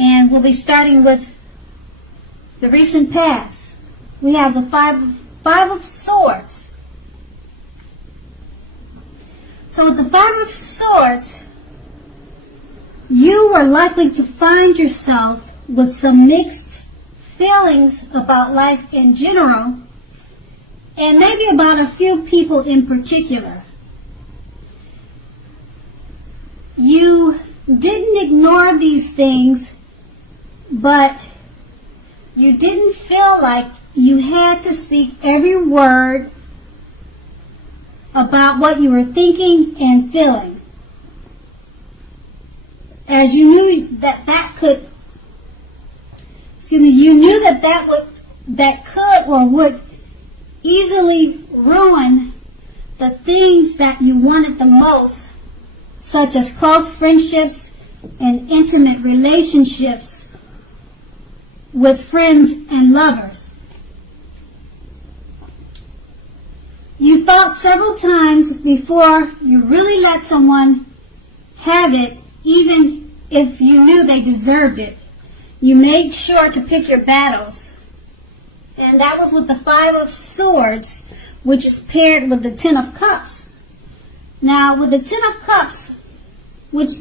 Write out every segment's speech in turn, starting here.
And we'll be starting with the recent past. We have the Five of Swords. So with the Five of Swords, you are likely to find yourself with some mixed feelings about life in general, and maybe about a few people in particular. You didn't ignore these things, but you didn't feel like you had to speak every word about what you were thinking and feeling, as you knew that could or would easily ruin the things that you wanted the most, such as close friendships and intimate relationships with friends and lovers. You thought several times before you really let someone have it, even if you knew they deserved it. You made sure to pick your battles. And that was with the Five of Swords, which is paired with the Ten of Cups. Now, with the Ten of Cups, which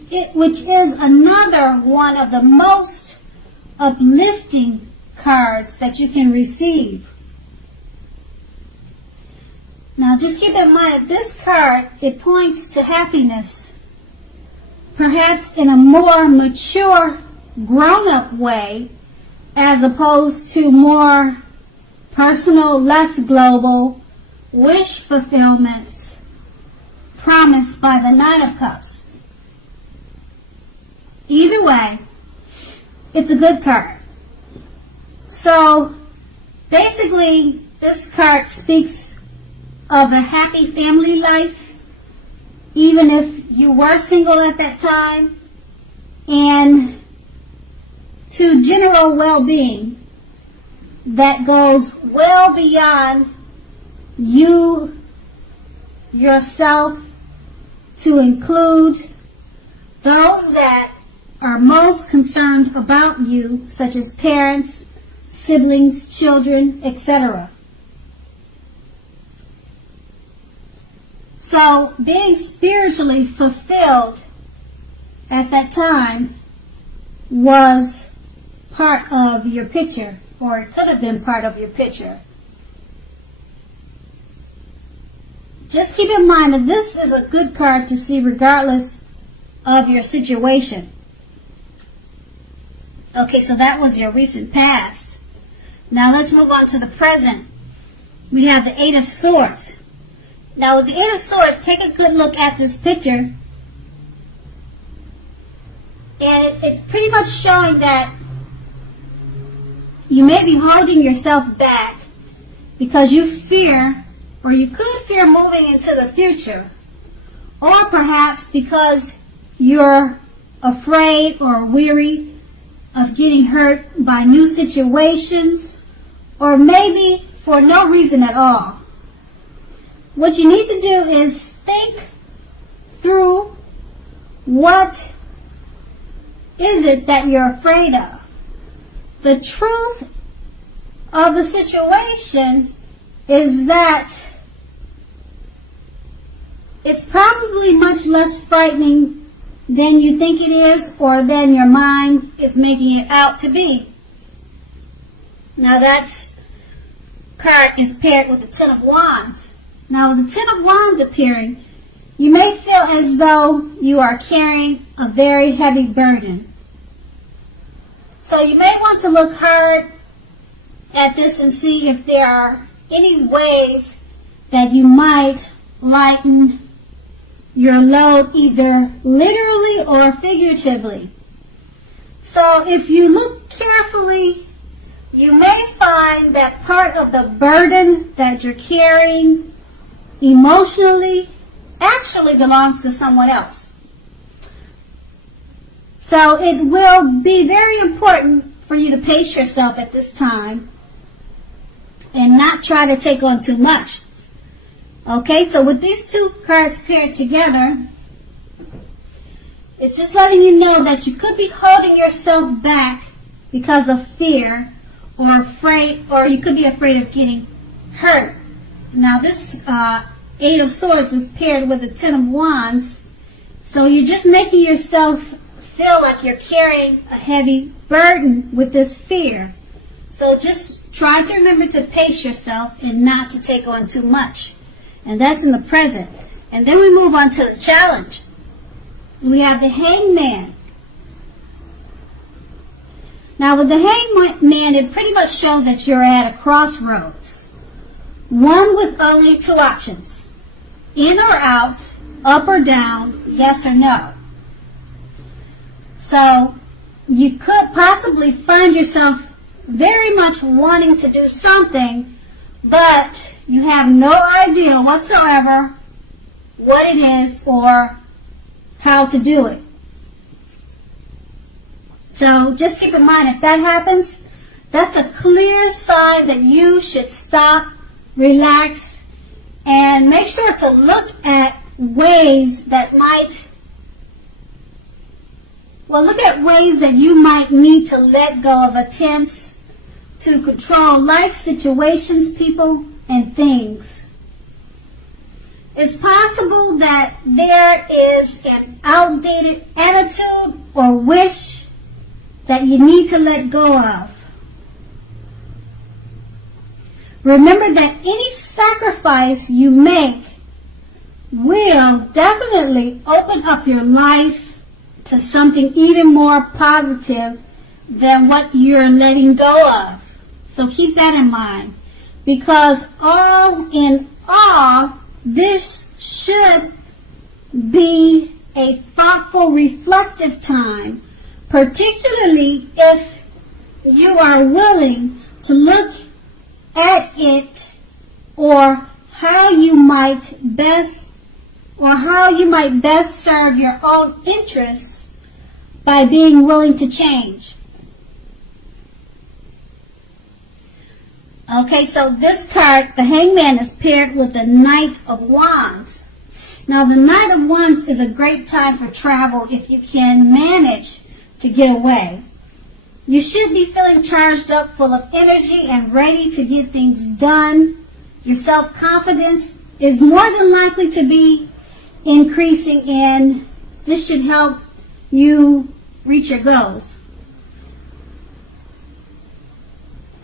is another one of the most uplifting cards that you can receive. Now, just keep in mind, this card, it points to happiness, perhaps in a more mature, grown-up way, as opposed to more personal, less global, wish fulfillments promised by the Nine of Cups. Either way, it's a good card. So, basically, this card speaks of a happy family life, even if you were single at that time, and to general well-being that goes well beyond you, yourself, to include those that are most concerned about you, such as parents, siblings, children, etc. So, being spiritually fulfilled at that time was part of your picture, or it could have been part of your picture. Just keep in mind that this is a good card to see regardless of your situation. Okay, so that was your recent past. Now let's move on to the present. We have the Eight of Swords. Now with the Eight of Swords, take a good look at this picture. And it's pretty much showing that you may be holding yourself back because you fear, or you could fear moving into the future, or perhaps because you're afraid or weary of getting hurt by new situations, or maybe for no reason at all. What you need to do is think through what is it that you're afraid of. The truth of the situation is that it's probably much less frightening than you think it is, or than your mind is making it out to be. Now that card is paired with the Ten of Wands. Now with the Ten of Wands appearing, you may feel as though you are carrying a very heavy burden. So you may want to look hard at this and see if there are any ways that you might lighten your load, either literally or figuratively. So if you look carefully, you may find that part of the burden that you're carrying emotionally actually belongs to someone else. So it will be very important for you to pace yourself at this time and not try to take on too much. Okay, so with these two cards paired together, It's just letting you know that you could be holding yourself back because of fear or afraid, or you could be afraid of getting hurt. Now this Eight of Swords is paired with the Ten of Wands, so you're just making yourself feel like you're carrying a heavy burden with this fear. So just try to remember to pace yourself and not to take on too much. And that's in the present. And then we move on to the challenge. We have the Hangman. Now with the Hangman, it pretty much shows that you're at a crossroads. One with only two options. In or out, up or down, yes or no. So you could possibly find yourself very much wanting to do something, but you have no idea whatsoever what it is or how to do it. So just keep in mind, if that happens, that's a clear sign that you should stop, relax, and make sure to look at ways that you might need to let go of attempts to control life situations, people, and things. It's possible that there is an outdated attitude or wish that you need to let go of. Remember that any sacrifice you make will definitely open up your life to something even more positive than what you're letting go of. So keep that in mind, because all in all, this should be a thoughtful, reflective time, particularly if you are willing to look at it or how you might best serve your own interests by being willing to change. Okay, so this card, the Hangman, is paired with the Knight of Wands. Now, the Knight of Wands is a great time for travel if you can manage to get away. You should be feeling charged up, full of energy, and ready to get things done. Your self-confidence is more than likely to be increasing, and this should help you reach your goals.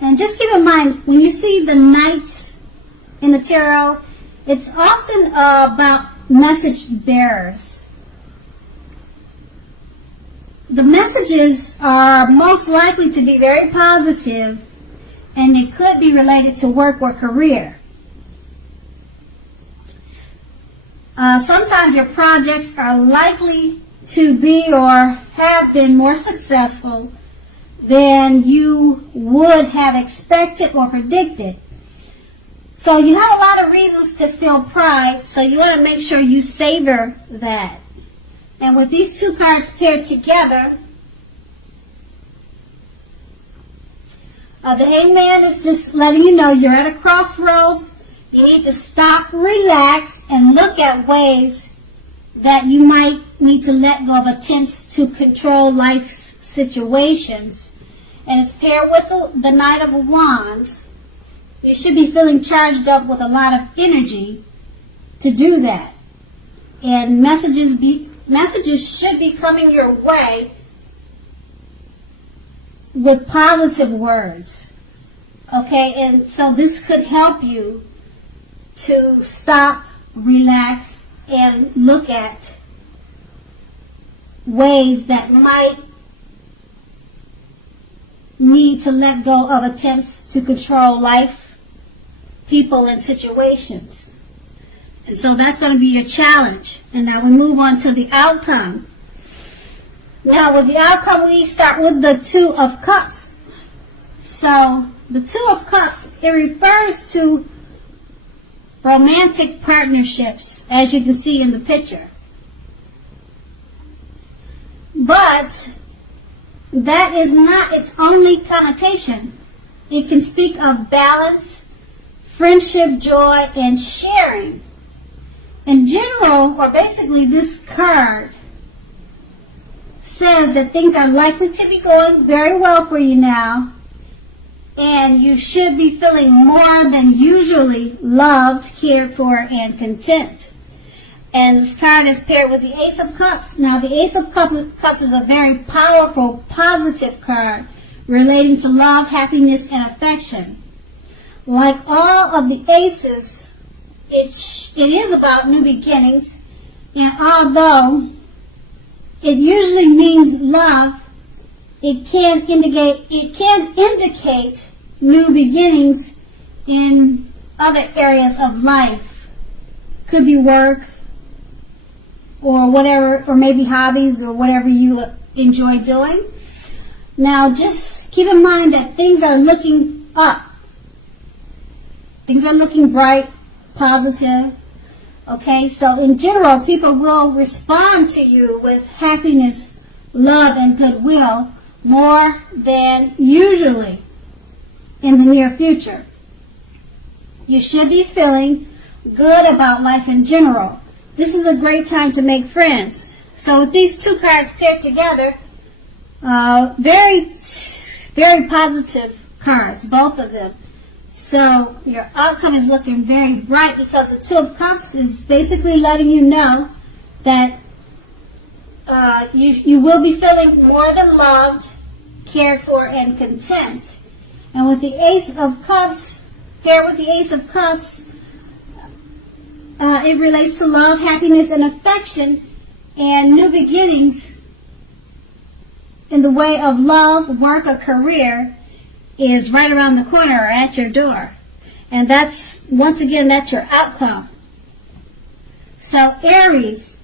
And just keep in mind, when you see the knights in the tarot, it's often about message bearers. The messages are most likely to be very positive, and they could be related to work or career. Sometimes your projects are likely to be or have been more successful than you would have expected or predicted. So you have a lot of reasons to feel pride, so you want to make sure you savor that. And with these two cards paired together, the Hangman is just letting you know you're at a crossroads. You need to stop, relax, and look at ways that you might need to let go of attempts to control life's situations. And it's paired with the Knight of Wands. You should be feeling charged up with a lot of energy to do that. And messages should be coming your way with positive words. Okay, and so this could help you to stop, relax, and look at ways that might need to let go of attempts to control life, people, and situations. And so that's going to be your challenge. And now we move on to the outcome. Now with the outcome, we start with the Two of Cups. So the Two of Cups, it refers to romantic partnerships, as you can see in the picture. But that is not its only connotation. It can speak of balance, friendship, joy, and sharing. In general, or basically this card says that things are likely to be going very well for you now, and you should be feeling more than usually loved, cared for, and content. And this card is paired with the Ace of Cups. Now, the Ace of Cups is a very powerful, positive card relating to love, happiness, and affection. Like all of the aces, it is about new beginnings, and although it usually means love, it can indicate new beginnings in other areas of life. Could be work, or whatever, or maybe hobbies, or whatever you enjoy doing. Now, just keep in mind that things are looking up. Things are looking bright, positive. Okay, so in general, people will respond to you with happiness, love, and goodwill more than usually in the near future. You should be feeling good about life in general. This is a great time to make friends. So with these two cards paired together, very, very positive cards, both of them. So your outcome is looking very bright because the Two of Cups is basically letting you know that you will be feeling more than loved, cared for, and content. And with the Ace of Cups, paired with the Ace of Cups, it relates to love, happiness, and affection, and new beginnings in the way of love, work, or career is right around the corner or at your door. And that's, once again, that's your outcome. So Aries,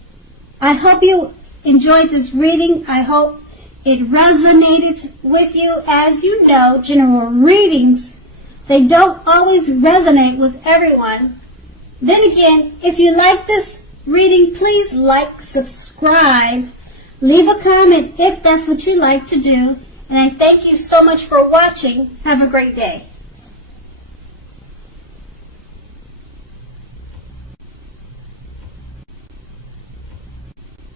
I hope you enjoyed this reading. I hope it resonated with you. As you know, general readings, they don't always resonate with everyone. Then again, if you like this reading, please like, subscribe, leave a comment if that's what you like to do. And I thank you so much for watching. Have a great day.